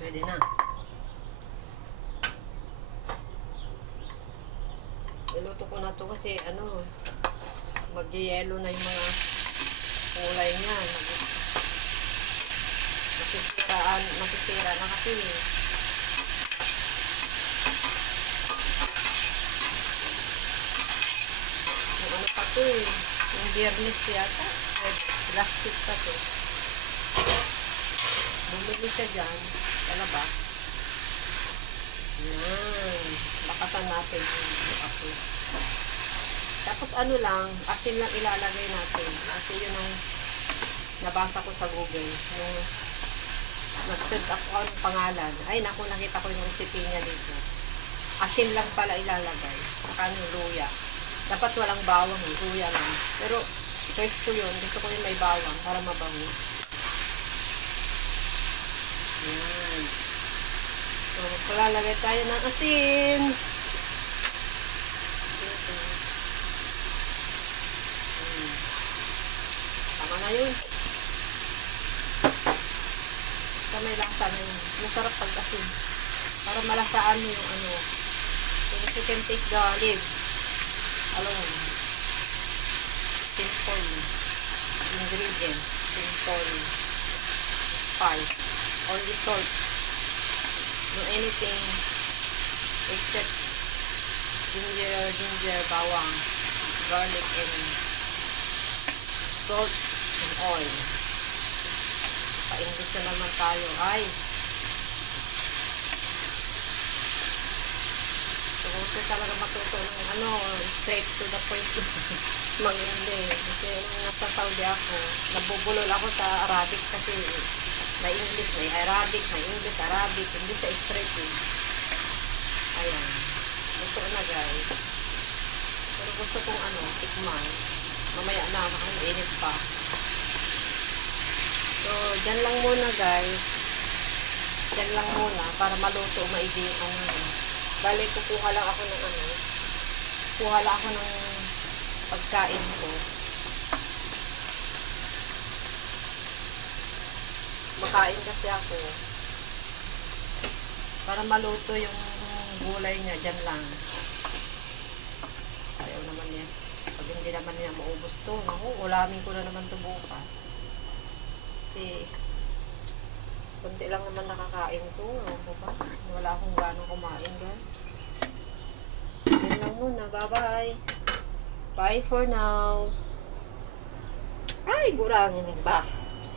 Pwede na. Niluto ko na to kasi ano, mag-yelo na yung mga kulay niya. Masisira na kasi. Yung ano pa to eh. Yung biyernes yata. Plastic pa to. Bumili siya dyan. Sa labas. Yan. Bakasan natin yung apoy. Tapos ano lang, asin lang ilalagay natin. Kasi yun ang nabasa ko sa Google. Yung nag-search ako ng pangalan. Ay, naku, nakita ko yung recipe niya dito. Asin lang pala ilalagay. Saka yung luya. Dapat walang bawang, luya lang. Pero, choice ko yun. Gusto ko yung may bawang para mabango. Yan. So, palalagay tayo ng asin. Tama na yun. Basta may lasa na yun. Masarap pag asin. Para malasaan mo yung ano. So, you can taste the leaves alone. Simple ingredients. Simple spice. Only salt. No anything except ginger, bawang, garlic, and salt and oil. Pa-English na naman tayo. Ay! So, gusto talaga matuto ng ano, straight to the point mag-English. Kasi nung nasa Saudi ako, nabubulol ako sa Arabic kasi may English, may Arabic, may English, Arabic. Hindi siya straight eh. Ayan. Ito na guys. Pero gusto kong ano, tikman. Mamaya na, mainit pa. So, dyan lang muna guys. Dyan lang muna para maluto, maigi ang ano. Bali, kukuha lang ako ng ano. Kuha lang ako ng pagkain ko. Makain kasi ako. Para maluto yung gulay niya, dyan lang. Ayaw naman niya. Pag hindi naman niya maubos to, naku, ulamin ko na naman to bukas. Kasi, kunti lang naman nakakain to. Wala akong ganong kumain, guys. Yan lang muna. Bye-bye. Bye for now. Ay, gurang ba?